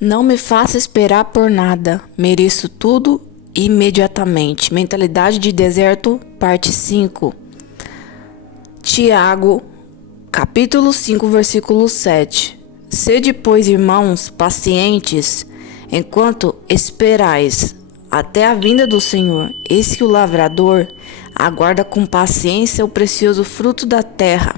Não me faça esperar por nada, mereço tudo imediatamente. Mentalidade de deserto, parte 5. Tiago, capítulo 5, versículo 7. Sede, pois, irmãos, pacientes, enquanto esperais até a vinda do Senhor. Eis que o lavrador aguarda com paciência o precioso fruto da terra.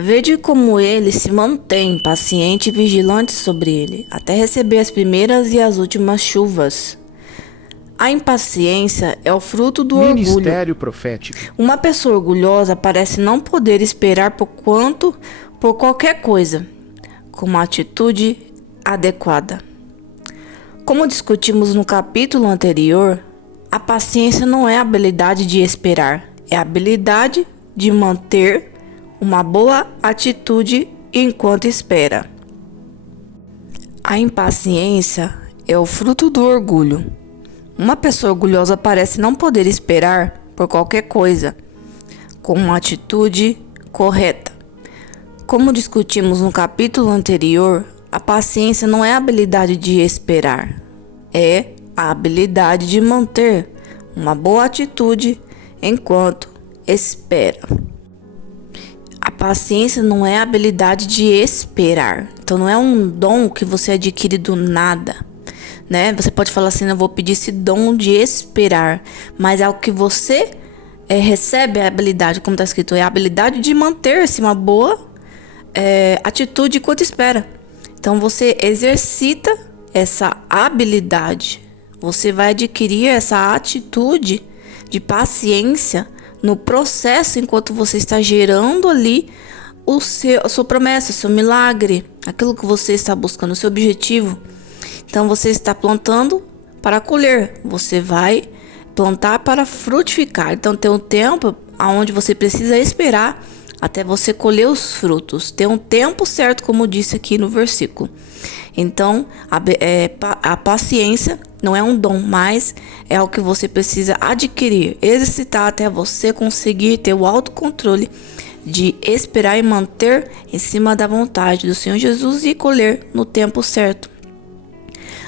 Vede como ele se mantém paciente e vigilante sobre ele, até receber as primeiras e as últimas chuvas. A impaciência é o fruto do orgulho. Ministério profético. Uma pessoa orgulhosa parece não poder esperar por qualquer coisa, com uma atitude adequada. Como discutimos no capítulo anterior, a paciência não é a habilidade de esperar, é a habilidade de manter uma boa atitude enquanto espera. A impaciência é o fruto do orgulho. Uma pessoa orgulhosa parece não poder esperar por qualquer coisa, com uma atitude correta. Como discutimos no capítulo anterior, a paciência não é a habilidade de esperar, é a habilidade de manter uma boa atitude enquanto espera. A paciência não é a habilidade de esperar. Então não é um dom que você adquire do nada, né? Você pode falar assim, eu vou pedir esse dom de esperar, mas é o que você recebe a habilidade, como está escrito, é a habilidade de manter-se uma boa atitude enquanto espera. Então você exercita essa habilidade, você vai adquirir essa atitude de paciência no processo enquanto você está gerando ali a sua promessa, o seu milagre, aquilo que você está buscando, o seu objetivo. Então você está plantando para colher, você vai plantar para frutificar. Então tem um tempo onde você precisa esperar até você colher os frutos. Tem um tempo certo, como disse aqui no versículo. Então a paciência não é um dom, mas é o que você precisa adquirir, exercitar até você conseguir ter o autocontrole de esperar e manter em cima da vontade do Senhor Jesus e colher no tempo certo.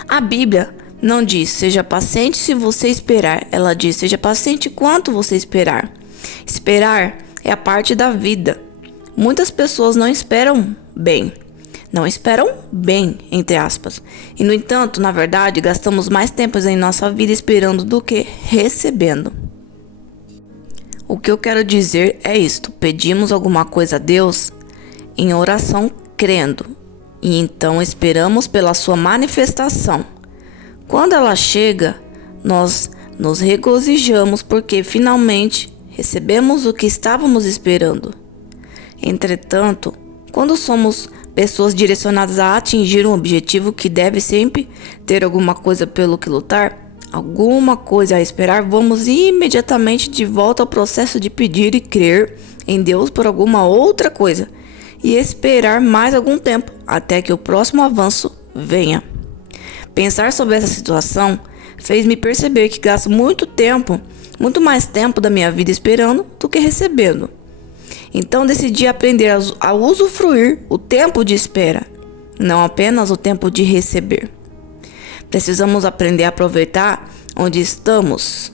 A Bíblia não diz, seja paciente se você esperar. Ela diz, seja paciente quanto você esperar. Esperar é a parte da vida. Muitas pessoas não esperam bem, entre aspas. E no entanto, na verdade, gastamos mais tempo em nossa vida esperando do que recebendo. O que eu quero dizer é isto: pedimos alguma coisa a Deus em oração crendo, e então esperamos pela sua manifestação. Quando ela chega, nós nos regozijamos porque finalmente recebemos o que estávamos esperando. Entretanto, quando somos pessoas direcionadas a atingir um objetivo que deve sempre ter alguma coisa pelo que lutar, alguma coisa a esperar, vamos imediatamente de volta ao processo de pedir e crer em Deus por alguma outra coisa e esperar mais algum tempo até que o próximo avanço venha. Pensar sobre essa situação fez-me perceber que gasto muito mais tempo da minha vida esperando do que recebendo. Então decidi aprender a usufruir o tempo de espera, não apenas o tempo de receber. Precisamos aprender a aproveitar onde estamos,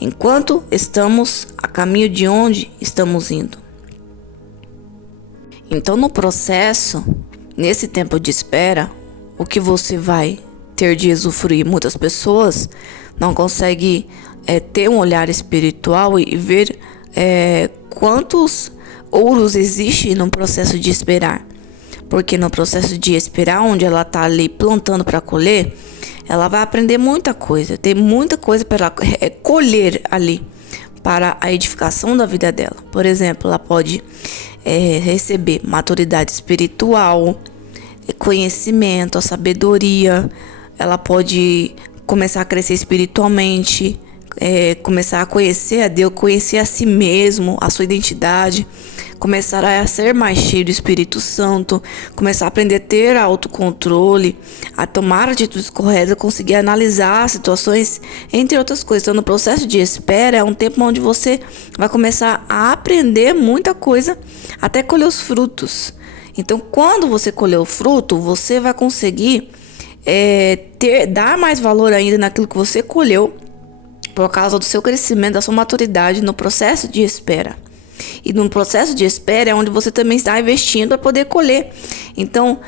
enquanto estamos a caminho de onde estamos indo. Então no processo, nesse tempo de espera, o que você vai ter de usufruir? Muitas pessoas não conseguem ter um olhar espiritual e ver quantos ouros existe no processo de esperar. Porque no processo de esperar, onde ela está ali plantando para colher, ela vai aprender muita coisa. Tem muita coisa para colher ali para a edificação da vida dela. Por exemplo, ela pode receber maturidade espiritual, conhecimento, a sabedoria. Ela pode começar a crescer espiritualmente, começar a conhecer a Deus, conhecer a si mesmo, a sua identidade, começar a ser mais cheio do Espírito Santo, começar a aprender a ter autocontrole, a tomar atitudes corretas, conseguir analisar situações, entre outras coisas. Então, no processo de espera, é um tempo onde você vai começar a aprender muita coisa até colher os frutos. Então, quando você colher o fruto, você vai conseguir dar mais valor ainda naquilo que você colheu por causa do seu crescimento, da sua maturidade no processo de espera. E no processo de espera é onde você também está investindo para poder colher. Então,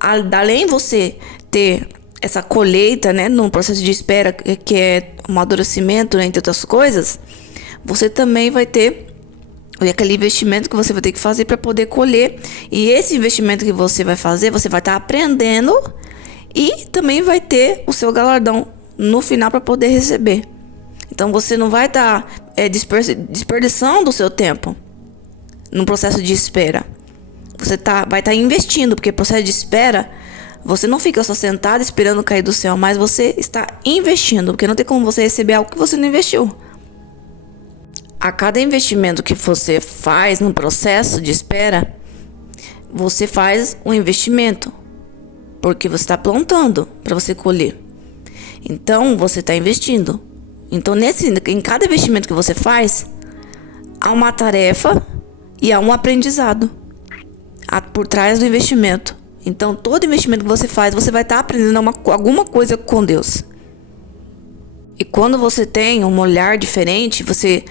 além de você ter essa colheita, né, no processo de espera, que é um amadurecimento, né, entre outras coisas, você também vai ter aquele investimento que você vai ter que fazer para poder colher. E esse investimento que você vai fazer, você vai estar aprendendo e também vai ter o seu galardão no final para poder receber. Então você não vai estar desperdiçando o seu tempo no processo de espera. Você vai estar investindo, porque processo de espera, você não fica só sentado esperando cair do céu, mas você está investindo, porque não tem como você receber algo que você não investiu. A cada investimento que você faz no processo de espera, você faz um investimento, porque você está plantando para você colher. Então, você está investindo. Então, em cada investimento que você faz, há uma tarefa e há um aprendizado por trás do investimento. Então, todo investimento que você faz, você vai estar aprendendo alguma coisa com Deus. E quando você tem um olhar diferente, você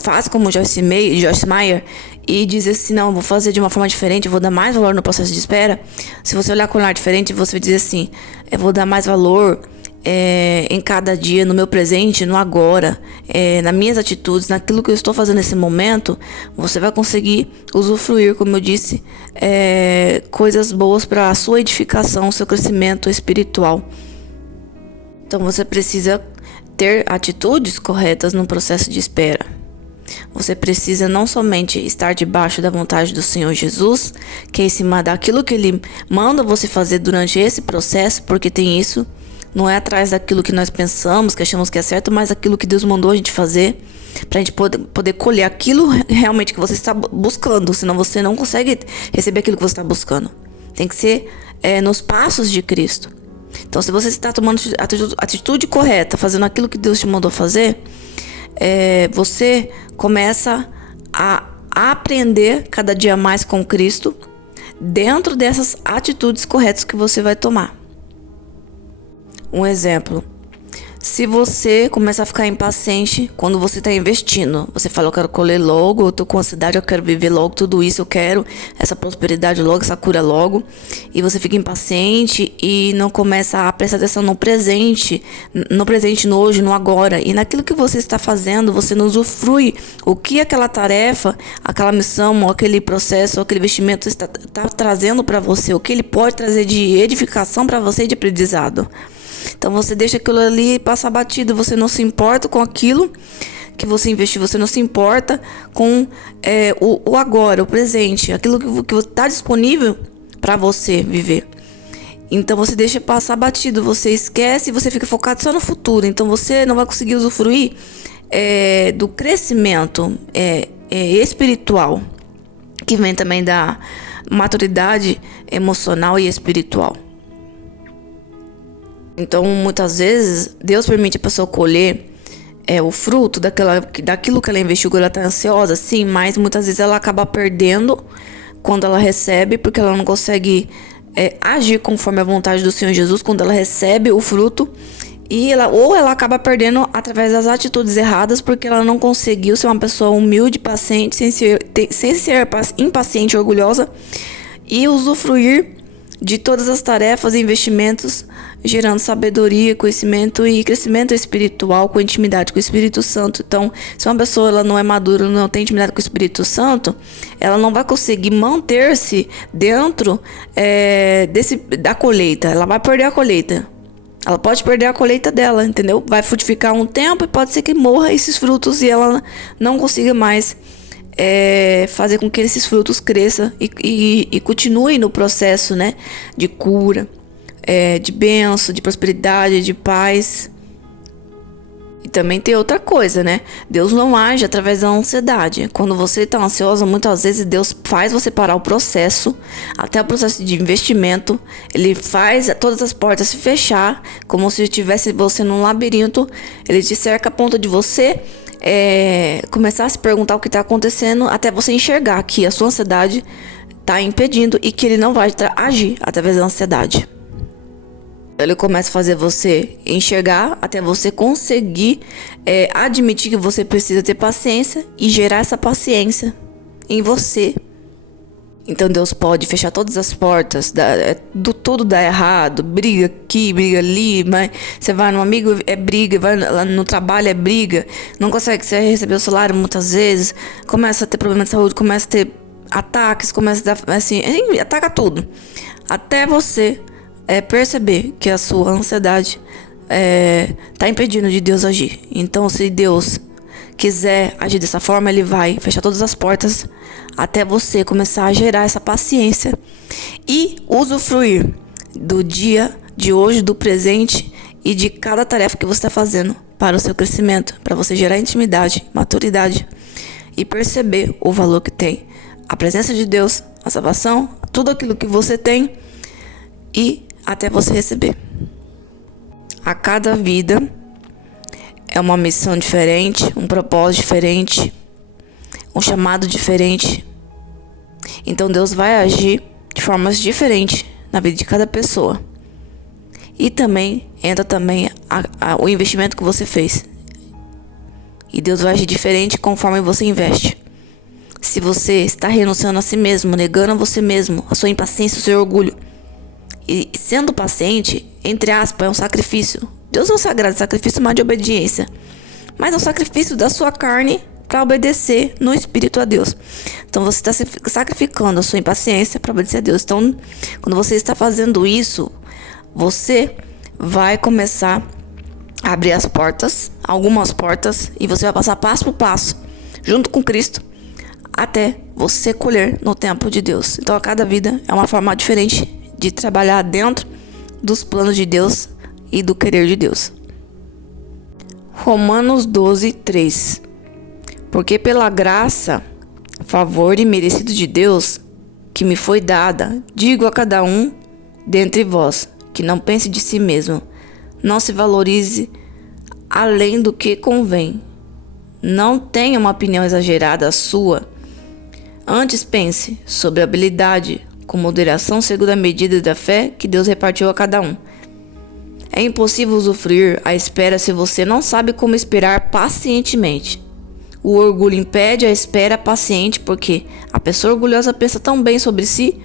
faz como Joyce Meyer e diz assim: não, eu vou fazer de uma forma diferente, eu vou dar mais valor no processo de espera. Se você olhar com um olhar diferente, você vai dizer assim: eu vou dar mais valor em cada dia, no meu presente, no agora, nas minhas atitudes, naquilo que eu estou fazendo nesse momento. Você vai conseguir usufruir, como eu disse, coisas boas para a sua edificação, o seu crescimento espiritual. Então você precisa ter atitudes corretas no processo de espera. Você precisa não somente estar debaixo da vontade do Senhor Jesus, que é em cima daquilo que Ele manda você fazer durante esse processo, porque tem isso, não é atrás daquilo que nós pensamos, que achamos que é certo, mas aquilo que Deus mandou a gente fazer, para a gente poder colher aquilo realmente que você está buscando, senão você não consegue receber aquilo que você está buscando. Tem que ser nos passos de Cristo. Então, se você está tomando atitude correta, fazendo aquilo que Deus te mandou fazer, você começa a aprender cada dia mais com Cristo dentro dessas atitudes corretas que você vai tomar. Um exemplo: se você começar a ficar impaciente quando você está investindo, você fala: eu quero colher logo, eu estou com ansiedade, eu quero viver logo tudo isso, eu quero essa prosperidade logo, essa cura logo, e você fica impaciente e não começa a prestar atenção no presente, no hoje, no agora, e naquilo que você está fazendo, você não usufrui o que aquela tarefa, aquela missão, aquele processo, aquele investimento está trazendo para você, o que ele pode trazer de edificação para você e de aprendizado. Então você deixa aquilo ali passar batido, você não se importa com aquilo que você investiu, você não se importa com o agora, o presente, aquilo que está disponível para você viver. Então você deixa passar batido, você esquece e você fica focado só no futuro. Então você não vai conseguir usufruir do crescimento espiritual, que vem também da maturidade emocional e espiritual. Então, muitas vezes, Deus permite a pessoa colher o fruto daquilo que ela investiu quando ela está ansiosa, sim, mas muitas vezes ela acaba perdendo quando ela recebe, porque ela não consegue agir conforme a vontade do Senhor Jesus quando ela recebe o fruto, ou ela acaba perdendo através das atitudes erradas, porque ela não conseguiu ser uma pessoa humilde, paciente, sem ser impaciente, orgulhosa, e usufruir de todas as tarefas e investimentos, gerando sabedoria, conhecimento e crescimento espiritual com intimidade com o Espírito Santo. Então, se uma pessoa ela não é madura, não tem intimidade com o Espírito Santo, ela não vai conseguir manter-se dentro da colheita. Ela vai perder a colheita. Ela pode perder a colheita dela, entendeu? Vai frutificar um tempo e pode ser que morra esses frutos e ela não consiga mais fazer com que esses frutos cresçam e continue no processo, né, de cura, de bênção, de prosperidade, de paz. E também tem outra coisa, né? Deus não age através da ansiedade. Quando você está ansioso, muitas vezes Deus faz você parar o processo, até o processo de investimento. Ele faz todas as portas se fechar, como se tivesse você num labirinto. Ele te cerca a ponto de você começar a se perguntar o que está acontecendo, até você enxergar que a sua ansiedade está impedindo e que ele não vai agir através da ansiedade. Ele começa a fazer você enxergar até você conseguir admitir que você precisa ter paciência e gerar essa paciência em você. Então Deus pode fechar todas as portas, tudo dá errado, briga aqui, briga ali, mas você vai no amigo, é briga, vai lá no trabalho, é briga, não consegue receber o salário muitas vezes, começa a ter problema de saúde, começa a ter ataques, começa a dar, assim, ataca tudo. Até você perceber que a sua ansiedade tá impedindo de Deus agir. Então, se Deus quiser agir dessa forma, ele vai fechar todas as portas até você começar a gerar essa paciência e usufruir do dia de hoje, do presente e de cada tarefa que você está fazendo para o seu crescimento, para você gerar intimidade, maturidade e perceber o valor que tem a presença de Deus, a salvação, tudo aquilo que você tem e até você receber. A cada vida é uma missão diferente, um propósito diferente, um chamado diferente. Então Deus vai agir de formas diferentes na vida de cada pessoa. E também entra o investimento que você fez. E Deus vai agir diferente conforme você investe. Se você está renunciando a si mesmo, negando a você mesmo, a sua impaciência, o seu orgulho, e sendo paciente, entre aspas, é um sacrifício. Deus não se agrada de sacrifício, mas de obediência. Mas é um sacrifício da sua carne para obedecer no espírito a Deus. Então você está sacrificando a sua impaciência para obedecer a Deus. Então, quando você está fazendo isso, você vai começar a abrir as portas, algumas portas, e você vai passar passo por passo, junto com Cristo, até você colher no tempo de Deus. Então, a cada vida é uma forma diferente de trabalhar dentro dos planos de Deus e do querer de Deus. Romanos 12, 3. Porque pela graça, favor e merecido de Deus, que me foi dada, digo a cada um dentre vós, que não pense de si mesmo, não se valorize além do que convém. Não tenha uma opinião exagerada sua. Antes pense sobre a habilidade, com moderação segundo a medida da fé que Deus repartiu a cada um. É impossível usufruir a espera se você não sabe como esperar pacientemente. O orgulho impede a espera paciente porque a pessoa orgulhosa pensa tão bem sobre si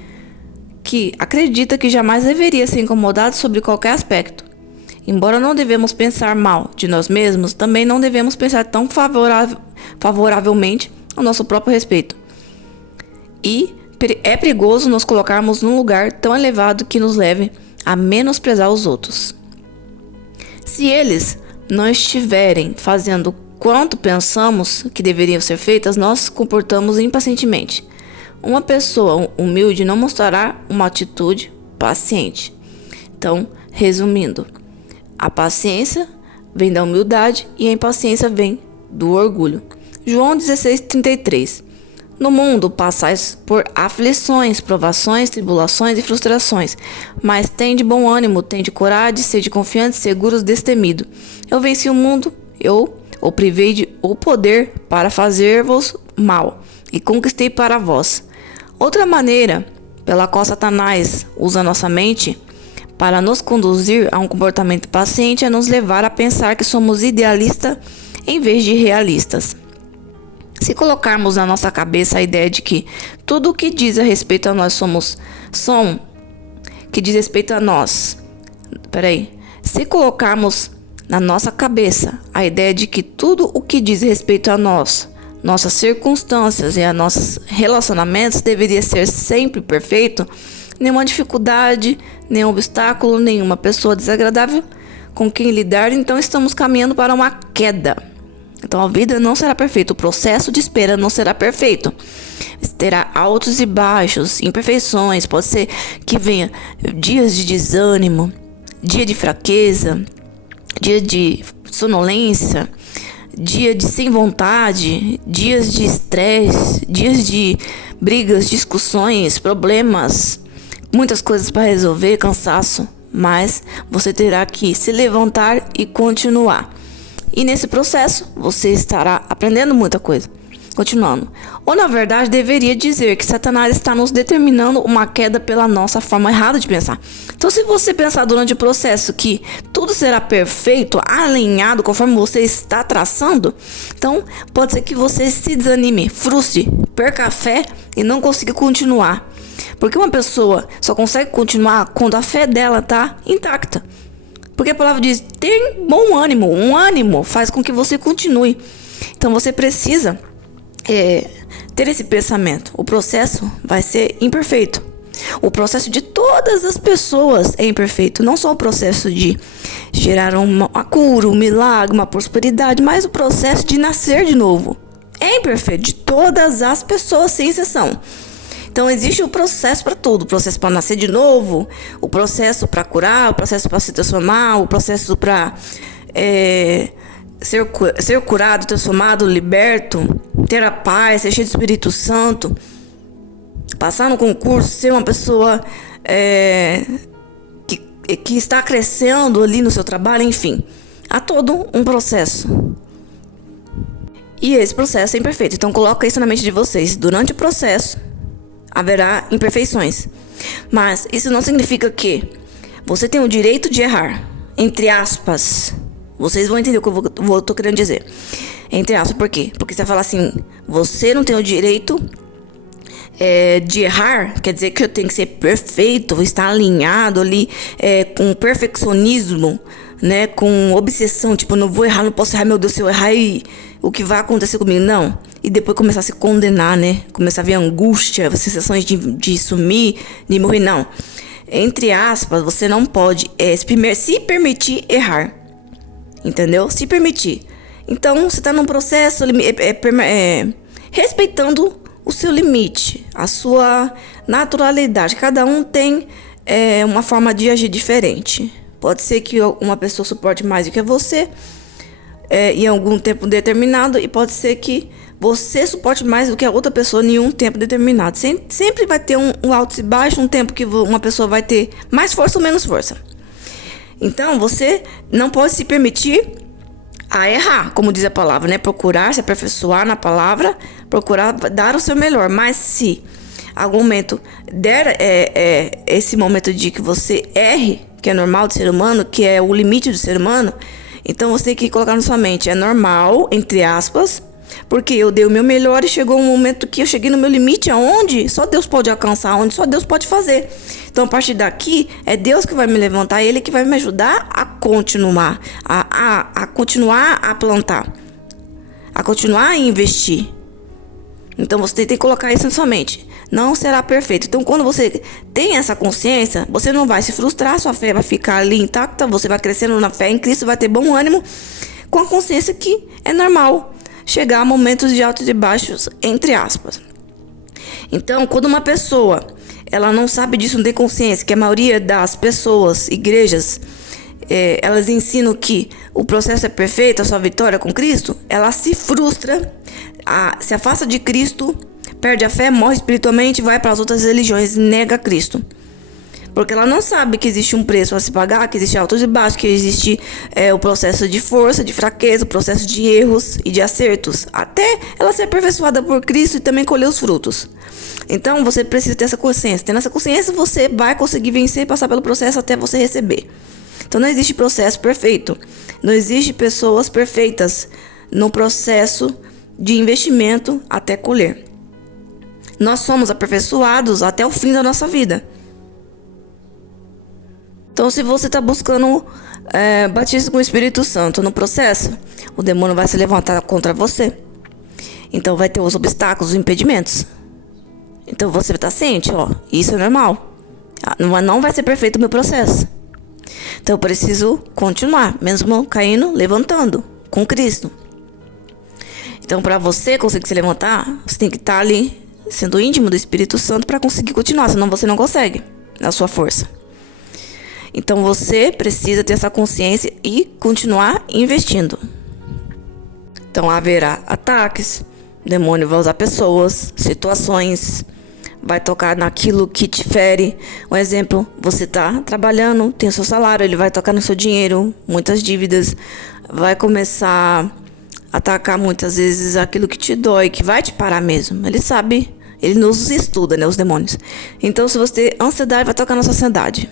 que acredita que jamais deveria ser incomodado sobre qualquer aspecto. Embora não devemos pensar mal de nós mesmos, também não devemos pensar tão favoravelmente ao nosso próprio respeito. E é perigoso nos colocarmos num lugar tão elevado que nos leve a menosprezar os outros. Se eles não estiverem fazendo quanto pensamos que deveriam ser feitas, nós comportamos impacientemente. Uma pessoa humilde não mostrará uma atitude paciente. Então, resumindo, a paciência vem da humildade e a impaciência vem do orgulho. João 16:33. No mundo passais por aflições, provações, tribulações e frustrações, mas tende bom ânimo, tende coragem, sede confiantes, seguros, destemido. Eu venci o mundo, eu o privei de o poder para fazer-vos mal, e conquistei para vós. Outra maneira pela qual Satanás usa nossa mente para nos conduzir a um comportamento paciente é nos levar a pensar que somos idealistas em vez de realistas. Se colocarmos na nossa cabeça a ideia de que tudo o que diz a respeito a nós Se colocarmos na nossa cabeça a ideia de que tudo o que diz respeito a nós, nossas circunstâncias e a nossos relacionamentos deveria ser sempre perfeito, nenhuma dificuldade, nenhum obstáculo, nenhuma pessoa desagradável com quem lidar, então estamos caminhando para uma queda. Então a vida não será perfeita, o processo de espera não será perfeito. Terá altos e baixos, imperfeições, pode ser que venha dias de desânimo, dia de fraqueza, dia de sonolência, dia de sem vontade, dias de estresse, dias de brigas, discussões, problemas, muitas coisas para resolver, cansaço, mas você terá que se levantar e continuar. E nesse processo, você estará aprendendo muita coisa. Continuando. Ou na verdade deveria dizer que Satanás está nos determinando uma queda pela nossa forma errada de pensar. Então se você pensar durante o processo que tudo será perfeito, alinhado conforme você está traçando, então pode ser que você se desanime, frustre, perca a fé e não consiga continuar. Porque uma pessoa só consegue continuar quando a fé dela está intacta. Porque a palavra diz, tem bom ânimo, um ânimo faz com que você continue. Então você precisa ter esse pensamento. O processo vai ser imperfeito. O processo de todas as pessoas é imperfeito. Não só o processo de gerar uma cura, um milagre, uma prosperidade, mas o processo de nascer de novo é imperfeito de todas as pessoas, sem exceção. Então existe o processo para tudo. O processo para nascer de novo, o processo para curar, o processo para se transformar, o processo para ser curado, transformado, liberto, ter a paz, ser cheio do Espírito Santo, passar no concurso, ser uma pessoa que está crescendo ali no seu trabalho, enfim. Há todo um processo. E esse processo é imperfeito. Então coloca isso na mente de vocês. Durante o processo haverá imperfeições. Mas isso não significa que você tem o direito de errar. Entre aspas. Vocês vão entender o que eu tô querendo dizer. Entre aspas, por quê? Porque você vai falar assim, você não tem o direito de errar, quer dizer que eu tenho que ser perfeito, estar alinhado ali com perfeccionismo, né? Com obsessão, tipo, não vou errar, não posso errar, meu Deus, se eu errar, o que vai acontecer comigo? Não. E depois começar a se condenar, né? Começar a ver angústia, sensações de sumir, de morrer, não. Entre aspas, você não pode se permitir errar. Entendeu? Se permitir. Então, você está num processo respeitando o seu limite, a sua naturalidade. Cada um tem uma forma de agir diferente. Pode ser que uma pessoa suporte mais do que você em algum tempo determinado, e pode ser que você suporte mais do que a outra pessoa em um tempo determinado. Sempre vai ter um alto e baixo, um tempo que uma pessoa vai ter mais força ou menos força. Então, você não pode se permitir a errar, como diz a palavra, né? Procurar se aperfeiçoar na palavra, procurar dar o seu melhor. Mas se algum momento der esse momento de que você erre, que é normal do ser humano, que é o limite do ser humano, então você tem que colocar na sua mente, é normal, entre aspas, porque eu dei o meu melhor e chegou um momento que eu cheguei no meu limite, aonde só Deus pode alcançar, onde só Deus pode fazer. Então, a partir daqui, é Deus que vai me levantar, Ele que vai me ajudar a continuar, a continuar a plantar, a continuar a investir. Então, você tem que colocar isso na sua mente. Não será perfeito. Então, quando você tem essa consciência, você não vai se frustrar, sua fé vai ficar ali intacta, você vai crescendo na fé em Cristo, vai ter bom ânimo, com a consciência que é normal chegar a momentos de altos e baixos, entre aspas. Então, quando uma pessoa ela não sabe disso, não tem consciência, que a maioria das pessoas, igrejas, elas ensinam que o processo é perfeito, a sua vitória com Cristo, ela se frustra, se afasta de Cristo, perde a fé, morre espiritualmente, vai para as outras religiões, nega Cristo. Porque ela não sabe que existe um preço a se pagar, que existe altos e baixos, que existe o processo de força, de fraqueza, o processo de erros e de acertos, até ela ser aperfeiçoada por Cristo e também colher os frutos. Então você precisa ter essa consciência. Tendo essa consciência, você vai conseguir vencer e passar pelo processo até você receber. Então não existe processo perfeito. Não existe pessoas perfeitas no processo de investimento até colher. Nós somos aperfeiçoados até o fim da nossa vida. Então, se você está buscando batismo com o Espírito Santo no processo, o demônio vai se levantar contra você. Então, vai ter os obstáculos, os impedimentos. Então, você vai estar ciente, isso é normal. Não vai ser perfeito o meu processo. Então, eu preciso continuar, mesmo caindo, levantando, com Cristo. Então, para você conseguir se levantar, você tem que estar ali, sendo íntimo do Espírito Santo, para conseguir continuar, senão você não consegue, na sua força. Então você precisa ter essa consciência e continuar investindo. Então haverá ataques, o demônio vai usar pessoas, situações, vai tocar naquilo que te fere. Um exemplo, você está trabalhando, tem o seu salário, ele vai tocar no seu dinheiro, muitas dívidas, vai começar atacar muitas vezes aquilo que te dói, que vai te parar mesmo. Ele sabe, ele nos estuda, né, os demônios. Então, se você tem ansiedade, vai tocar na sua ansiedade.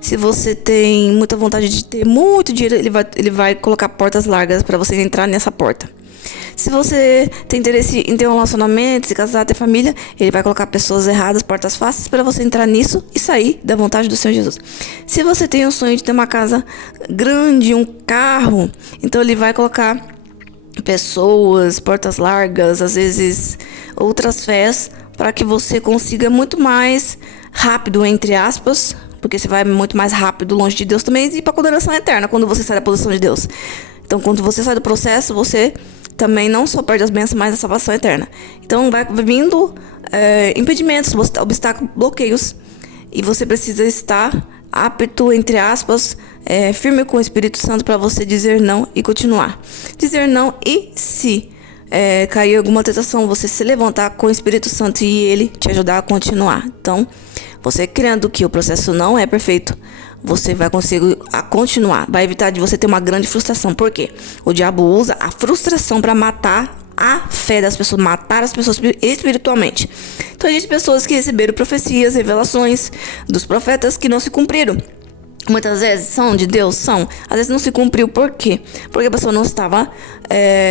Se você tem muita vontade de ter muito dinheiro, ele vai colocar portas largas para você entrar nessa porta. Se você tem interesse em ter um relacionamento, se casar, ter família, ele vai colocar pessoas erradas, portas fáceis para você entrar nisso e sair da vontade do Senhor Jesus. Se você tem um sonho de ter uma casa grande, um carro, então ele vai colocar pessoas, portas largas, às vezes outras fés, para que você consiga muito mais rápido, entre aspas, porque você vai muito mais rápido longe de Deus também e ir para a condenação eterna quando você sai da posição de Deus. Então, quando você sai do processo, você também não só perde as bênçãos, mas a salvação eterna. Então, vai vindo impedimentos, obstáculos, bloqueios, e você precisa estar apto, entre aspas, firme com o Espírito Santo para você dizer não e continuar. Dizer não e se cair alguma tentação, você se levantar com o Espírito Santo e ele te ajudar a continuar. Então, você crendo que o processo não é perfeito, você vai conseguir continuar. Vai evitar de você ter uma grande frustração. Por quê? O diabo usa a frustração para matar a fé das pessoas, matar as pessoas espiritualmente. Então, existem pessoas que receberam profecias, revelações dos profetas que não se cumpriram. Muitas vezes são de Deus, são. Às vezes não se cumpriu. Por quê? Porque a pessoa não estava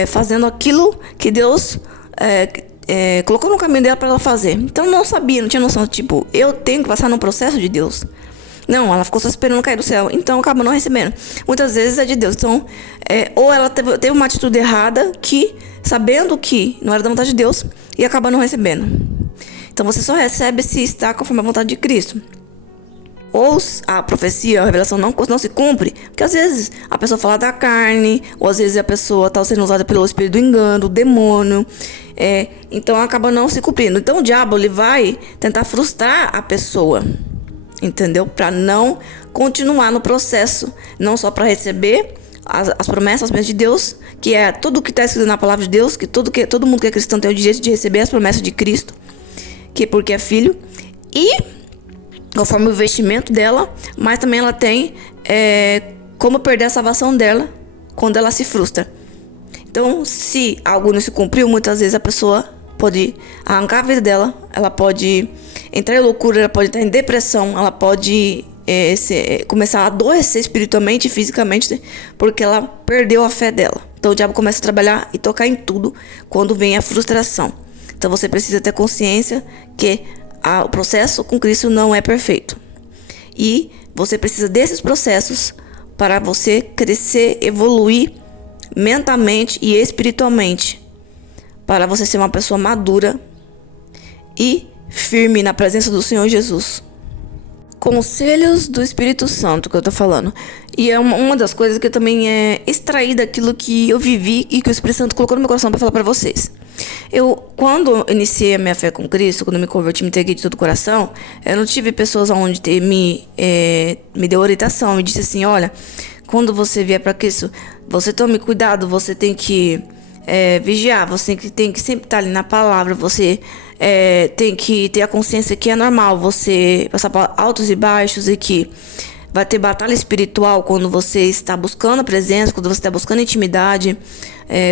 fazendo aquilo que Deus colocou no caminho dela para ela fazer. Então não sabia, não tinha noção. Tipo, eu tenho que passar num processo de Deus. Não, ela ficou só esperando cair do céu. Então acaba não recebendo. Muitas vezes é de Deus. Então, ou ela teve uma atitude errada que, sabendo que não era da vontade de Deus, e acaba não recebendo. Então você só recebe se está conforme a vontade de Cristo. Ou a profecia, a revelação não se cumpre, porque às vezes a pessoa fala da carne, ou às vezes a pessoa está sendo usada pelo espírito do engano, o demônio, então acaba não se cumprindo. Então o diabo ele vai tentar frustrar a pessoa, entendeu? Para não continuar no processo, não só para receber as promessas, as bênçãos de Deus, que é tudo que está escrito na palavra de Deus, que todo mundo que é cristão tem o direito de receber as promessas de Cristo, que porque é filho, e conforme o investimento dela, mas também ela tem como perder a salvação dela quando ela se frustra. Então, se algo não se cumpriu, muitas vezes a pessoa pode arrancar a vida dela, ela pode entrar em loucura, ela pode estar em depressão, ela pode começar a adoecer espiritualmente e fisicamente, porque ela perdeu a fé dela. Então o diabo começa a trabalhar e tocar em tudo quando vem a frustração. Então você precisa ter consciência que o processo com Cristo não é perfeito. E você precisa desses processos para você crescer, evoluir mentalmente e espiritualmente, para você ser uma pessoa madura e firme na presença do Senhor Jesus. Conselhos do Espírito Santo que eu tô falando. E é uma das coisas que eu também extraí daquilo que eu vivi e que o Espírito Santo colocou no meu coração para falar para vocês. Quando iniciei a minha fé com Cristo, quando me converti, me entreguei de todo o coração, eu não tive pessoas onde me deu orientação, me disse assim, olha, quando você vier para Cristo, você tome cuidado, você tem que vigiar, você tem que sempre estar ali na palavra, você tem que ter a consciência que é normal você passar por altos e baixos e que vai ter batalha espiritual quando você está buscando a presença, quando você está buscando intimidade,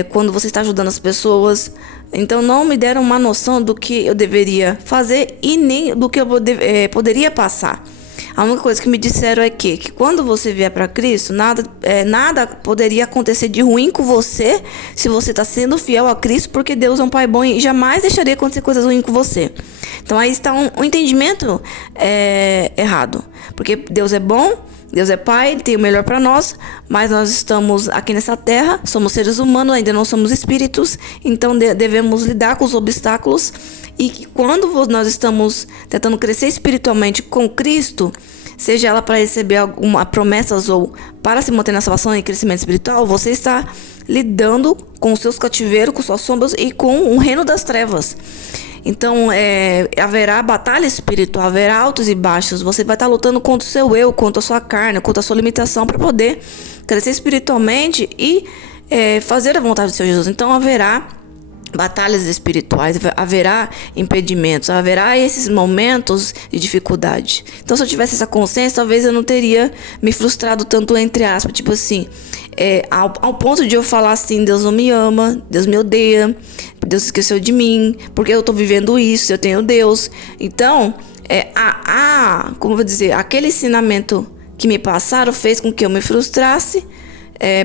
quando você está ajudando as pessoas. Então não me deram uma noção do que eu deveria fazer e nem do que eu poderia passar. A única coisa que me disseram é que quando você vier para Cristo, nada poderia acontecer de ruim com você se você está sendo fiel a Cristo, porque Deus é um Pai bom e jamais deixaria acontecer coisas ruins com você. Então aí está um entendimento errado, porque Deus é bom, Deus é Pai, Ele tem o melhor para nós, mas nós estamos aqui nessa terra, somos seres humanos, ainda não somos espíritos, então devemos lidar com os obstáculos. E que quando nós estamos tentando crescer espiritualmente com Cristo, seja ela para receber alguma promessas ou para se manter na salvação e crescimento espiritual, você está lidando com os seus cativeiros, com suas sombras e com o reino das trevas. Então, haverá batalha espiritual, haverá altos e baixos. Você vai estar lutando contra o seu eu, contra a sua carne, contra a sua limitação para poder crescer espiritualmente e fazer a vontade do Senhor Jesus. Então, haverá batalhas espirituais, haverá impedimentos, haverá esses momentos de dificuldade. Então, se eu tivesse essa consciência, talvez eu não teria me frustrado tanto, entre aspas, tipo assim, ao ponto de eu falar assim: Deus não me ama, Deus me odeia, Deus esqueceu de mim, porque eu tô vivendo isso, eu tenho Deus. Então, como eu vou dizer, aquele ensinamento que me passaram fez com que eu me frustrasse,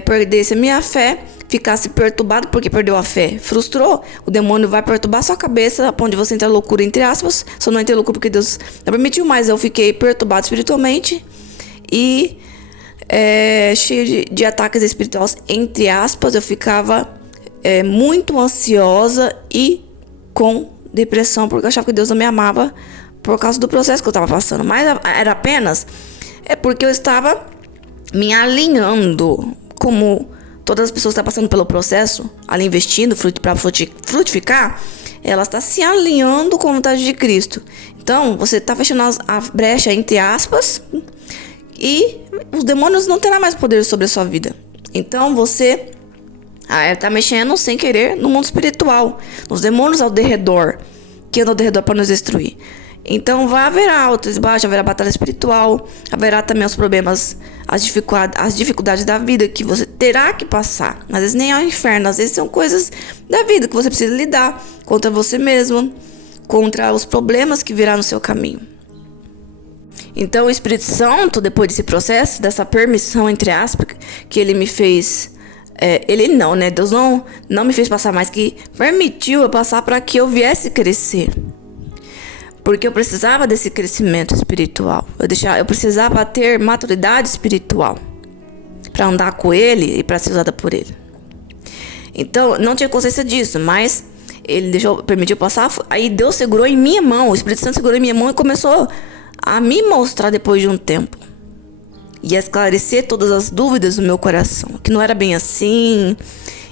perdesse a minha fé, ficasse perturbado porque perdeu a fé. Frustrou, o demônio vai perturbar sua cabeça, a ponto de você entrar em loucura, entre aspas. Só não entrei em loucura porque Deus não permitiu, mas eu fiquei perturbado espiritualmente e cheio de ataques espirituais, entre aspas. Eu ficava muito ansiosa e com depressão, porque eu achava que Deus não me amava por causa do processo que eu estava passando. Mas era apenas porque eu estava me alinhando, como todas as pessoas que estão passando pelo processo, ali investindo para frutificar, ela está se alinhando com a vontade de Cristo. Então, você está fechando a brecha, entre aspas, e os demônios não terão mais poder sobre a sua vida. Então, você está mexendo sem querer no mundo espiritual, nos demônios ao derredor, que andam ao derredor para nos destruir. Então vai haver altos e baixos, haverá batalha espiritual, haverá também os problemas, as dificuldades da vida que você terá que passar. Às vezes nem é o inferno, às vezes são coisas da vida que você precisa lidar contra você mesmo, contra os problemas que virá no seu caminho. Então o Espírito Santo, depois desse processo, dessa permissão, entre aspas, que ele me fez, ele não, né? Deus não me fez passar mais, que permitiu eu passar para que eu viesse crescer. Porque eu precisava desse crescimento espiritual. Eu precisava ter maturidade espiritual para andar com ele e para ser usada por ele. Então, não tinha consciência disso, mas ele permitiu passar. Aí Deus segurou em minha mão, o Espírito Santo segurou em minha mão e começou a me mostrar depois de um tempo. E a esclarecer todas as dúvidas do meu coração. Que não era bem assim.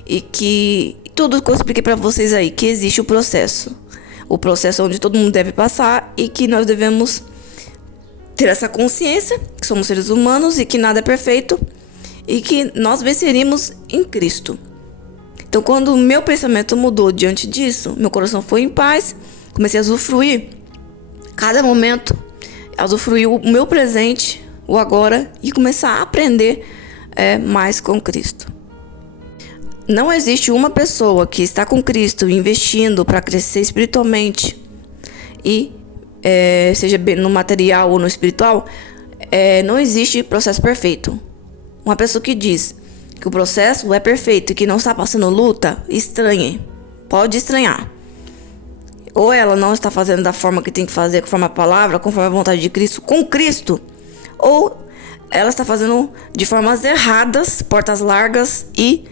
E que tudo que eu expliquei para vocês aí, que existe o processo. O processo onde todo mundo deve passar e que nós devemos ter essa consciência que somos seres humanos e que nada é perfeito e que nós venceríamos em Cristo. Então, quando o meu pensamento mudou diante disso, meu coração foi em paz, comecei a usufruir cada momento, a usufruir o meu presente, o agora, e começar a aprender mais com Cristo. Não existe uma pessoa que está com Cristo investindo para crescer espiritualmente e seja no material ou no espiritual, não existe processo perfeito. Uma pessoa que diz que o processo é perfeito e que não está passando luta, estranhe. Pode estranhar. Ou ela não está fazendo da forma que tem que fazer, conforme a palavra, conforme a vontade de Cristo, com Cristo, ou ela está fazendo de formas erradas, portas largas e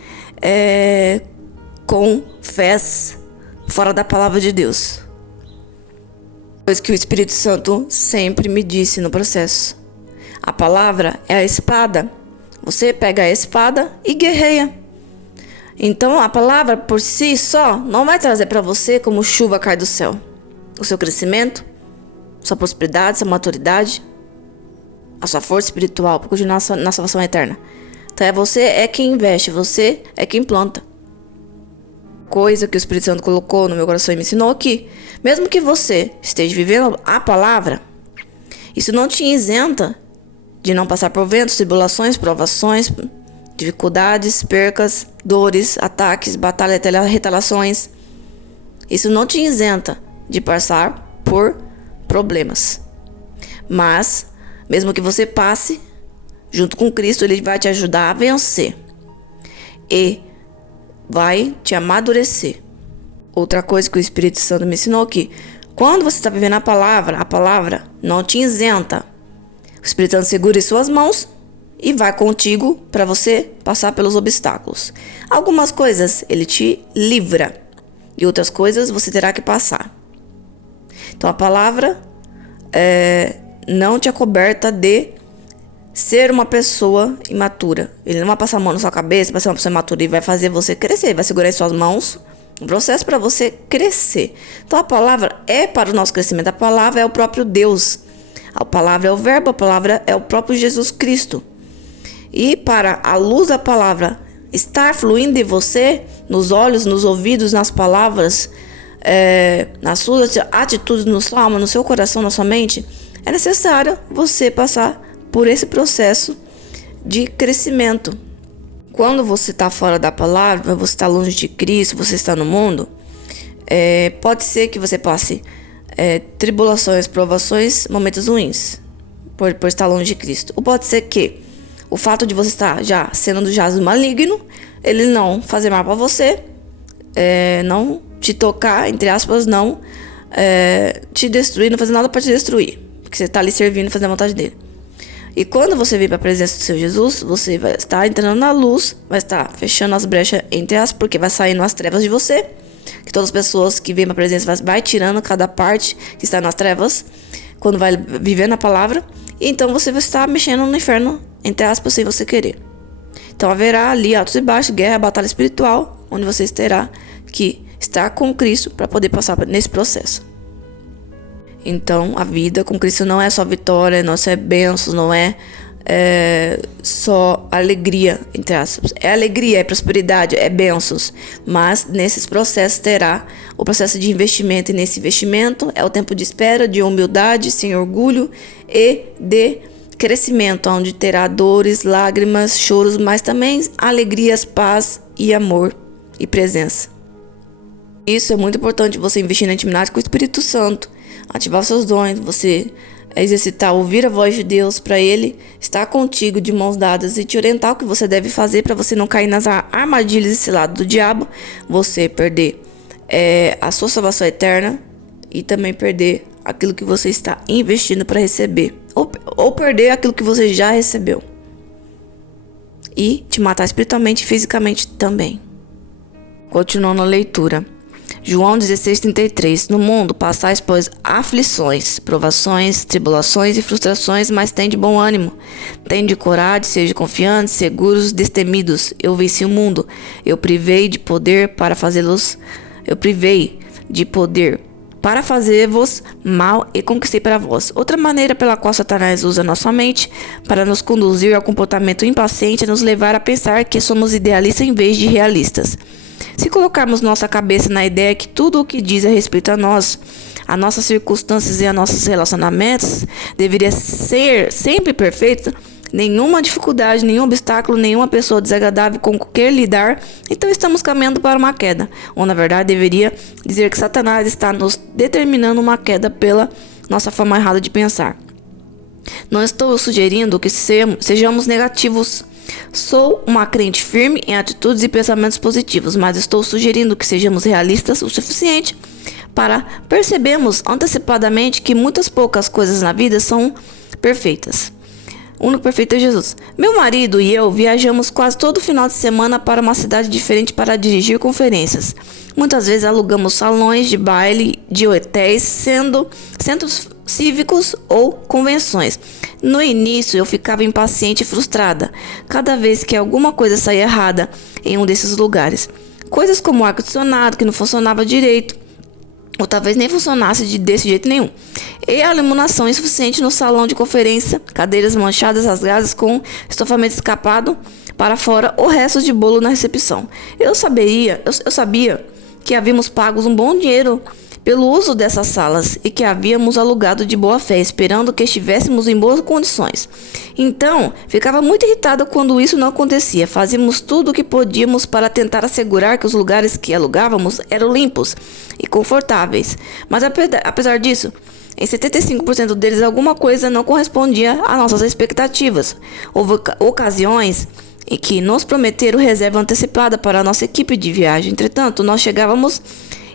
com fés fora da palavra de Deus. Coisa que o Espírito Santo sempre me disse no processo. A palavra é a espada. Você pega a espada e guerreia. Então a palavra por si só não vai trazer para você como chuva cai do céu o seu crescimento, sua prosperidade, sua maturidade, a sua força espiritual para continuar na salvação eterna. Então você quem investe, você é quem planta. Coisa que o Espírito Santo colocou no meu coração e me ensinou que, mesmo que você esteja vivendo a palavra, isso não te isenta de não passar por ventos, tribulações, provações, dificuldades, percas, dores, ataques, batalhas, retaliações. Isso não te isenta de passar por problemas. Mas, mesmo que você passe, junto com Cristo, ele vai te ajudar a vencer e vai te amadurecer. Outra coisa que o Espírito Santo me ensinou que quando você está vivendo a palavra não te isenta. O Espírito Santo segura em suas mãos e vai contigo para você passar pelos obstáculos. Algumas coisas ele te livra e outras coisas você terá que passar. Então a palavra não te acoberta de ser uma pessoa imatura. Ele não vai passar a mão na sua cabeça para ser uma pessoa imatura. Ele vai fazer você crescer. Ele vai segurar em suas mãos um processo para você crescer. Então a palavra é para o nosso crescimento. A palavra é o próprio Deus. A palavra é o verbo. A palavra é o próprio Jesus Cristo. E para a luz da palavra estar fluindo de você, nos olhos, nos ouvidos, nas palavras, nas suas atitudes, no sua alma, no seu coração, na sua mente, é necessário você passar por esse processo de crescimento. Quando você está fora da palavra, você está longe de Cristo, você está no mundo, pode ser que você passe tribulações, provações, momentos ruins, por estar longe de Cristo. Ou pode ser que o fato de você estar já sendo do jazo maligno, ele não fazer mal para você, não te tocar, entre aspas, não te destruir, não fazer nada para te destruir, porque você está ali servindo, fazendo a vontade dele. E quando você vir para a presença do seu Jesus, você vai estar entrando na luz, vai estar fechando as brechas entre aspas, porque vai saindo as trevas de você, que todas as pessoas que vêm para a presença vai tirando cada parte que está nas trevas, quando vai vivendo a palavra, e então você vai estar mexendo no inferno, entre aspas, sem você querer. Então haverá ali altos e baixos, guerra, batalha espiritual, onde você terá que estar com Cristo para poder passar nesse processo. Então a vida com Cristo não é só vitória, não é só bênçãos, não é só alegria, entre aspas. É alegria, é prosperidade, é bênçãos. Mas nesses processos terá o processo de investimento. E nesse investimento é o tempo de espera, de humildade, sem orgulho e de crescimento, onde terá dores, lágrimas, choros, mas também alegrias, paz e amor e presença. Isso é muito importante, você investir na intimidade com o Espírito Santo, ativar os seus dons, você exercitar, ouvir a voz de Deus para Ele estar contigo de mãos dadas e te orientar o que você deve fazer para você não cair nas armadilhas desse lado do diabo, você perder a sua salvação eterna e também perder aquilo que você está investindo para receber, ou perder aquilo que você já recebeu e te matar espiritualmente e fisicamente também. Continuando a leitura. João 16:33. No mundo passais, pois, aflições, provações, tribulações e frustrações, mas tende bom ânimo. Tende coragem, sejam confiantes, seguros, destemidos. Eu venci o mundo. Eu privei de poder para fazê-los. Eu privei de poder para fazer-vos mal e conquistei para vós. Outra maneira pela qual Satanás usa nossa mente para nos conduzir ao comportamento impaciente é nos levar a pensar que somos idealistas em vez de realistas. Se colocarmos nossa cabeça na ideia que tudo o que diz a respeito a nós, a nossas circunstâncias e a nossos relacionamentos deveria ser sempre perfeito, nenhuma dificuldade, nenhum obstáculo, nenhuma pessoa desagradável com que lidar, então estamos caminhando para uma queda. Ou na verdade deveria dizer que Satanás está nos determinando uma queda pela nossa forma errada de pensar. Não estou sugerindo que sejamos negativos. Sou uma crente firme em atitudes e pensamentos positivos, mas estou sugerindo que sejamos realistas o suficiente para percebermos antecipadamente que muitas poucas coisas na vida são perfeitas. O único perfeito é Jesus. Meu marido e eu viajamos quase todo final de semana para uma cidade diferente para dirigir conferências. Muitas vezes alugamos salões de baile de hotéis, sendo centros cívicos ou convenções. No início eu ficava impaciente e frustrada cada vez que alguma coisa saía errada em um desses lugares. Coisas como o ar-condicionado que não funcionava direito, ou talvez nem funcionasse desse jeito nenhum. E a iluminação insuficiente no salão de conferência, cadeiras manchadas, rasgadas com estofamento escapado para fora ou restos de bolo na recepção. Eu sabia que havíamos pago um bom dinheiro pelo uso dessas salas e que havíamos alugado de boa fé, esperando que estivéssemos em boas condições. Então, ficava muito irritada quando isso não acontecia. Fazíamos tudo o que podíamos para tentar assegurar que os lugares que alugávamos eram limpos e confortáveis. Mas apesar disso, em 75% deles alguma coisa não correspondia às nossas expectativas. Houve ocasiões em que nos prometeram reserva antecipada para a nossa equipe de viagem. Entretanto, nós chegávamos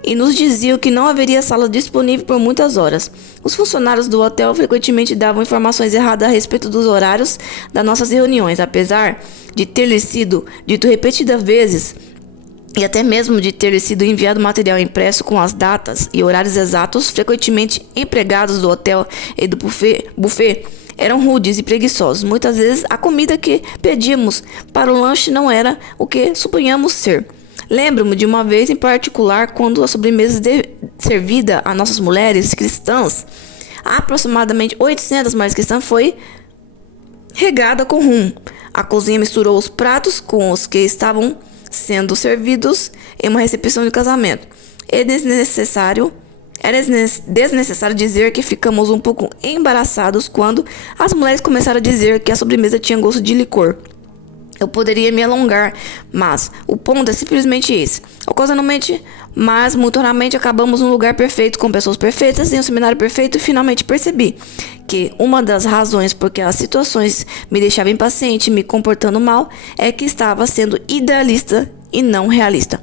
e nos diziam que não haveria sala disponível por muitas horas. Os funcionários do hotel frequentemente davam informações erradas a respeito dos horários das nossas reuniões, apesar de ter lhes sido dito repetidas vezes e até mesmo de ter sido enviado material impresso com as datas e horários exatos. Frequentemente empregados do hotel e do buffet eram rudes e preguiçosos. Muitas vezes a comida que pedíamos para o lanche não era o que supunhamos ser. Lembro-me de uma vez em particular quando a sobremesa servida a nossas mulheres cristãs, aproximadamente 800 mulheres cristãs, foi regada com rum. A cozinha misturou os pratos com os que estavam sendo servidos em uma recepção de casamento. Era desnecessário dizer que ficamos um pouco embaraçados quando as mulheres começaram a dizer que a sobremesa tinha gosto de licor. Eu poderia me alongar, mas o ponto é simplesmente esse. Ocasionalmente, mas mutuamente acabamos num lugar perfeito, com pessoas perfeitas, em um seminário perfeito, e finalmente percebi que uma das razões por que as situações me deixavam impaciente e me comportando mal é que estava sendo idealista e não realista.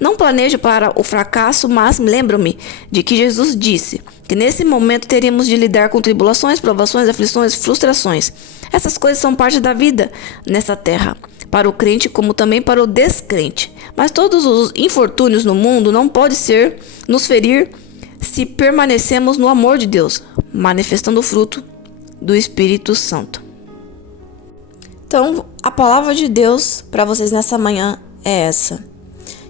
Não planejo para o fracasso, mas lembro-me de que Jesus disse que nesse momento teríamos de lidar com tribulações, provações, aflições, frustrações. Essas coisas são parte da vida nessa terra, para o crente como também para o descrente. Mas todos os infortúnios no mundo não podem nos ferir se permanecemos no amor de Deus, manifestando o fruto do Espírito Santo. Então, a palavra de Deus para vocês nessa manhã é essa.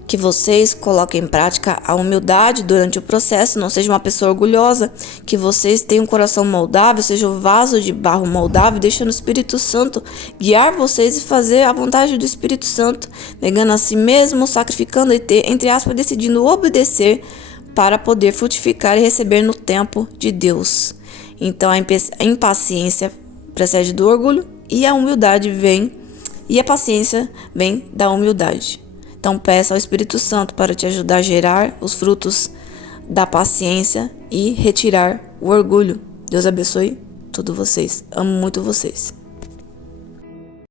Que vocês coloquem em prática a humildade durante o processo, não seja uma pessoa orgulhosa, que vocês tenham um coração moldável, seja um vaso de barro moldável, deixando o Espírito Santo guiar vocês e fazer a vontade do Espírito Santo, negando a si mesmo, sacrificando e entre aspas, decidindo obedecer para poder frutificar e receber no tempo de Deus. Então a impaciência precede do orgulho e a humildade e a paciência vem da humildade. Então peça ao Espírito Santo para te ajudar a gerar os frutos da paciência e retirar o orgulho. Deus abençoe todos vocês. Amo muito vocês.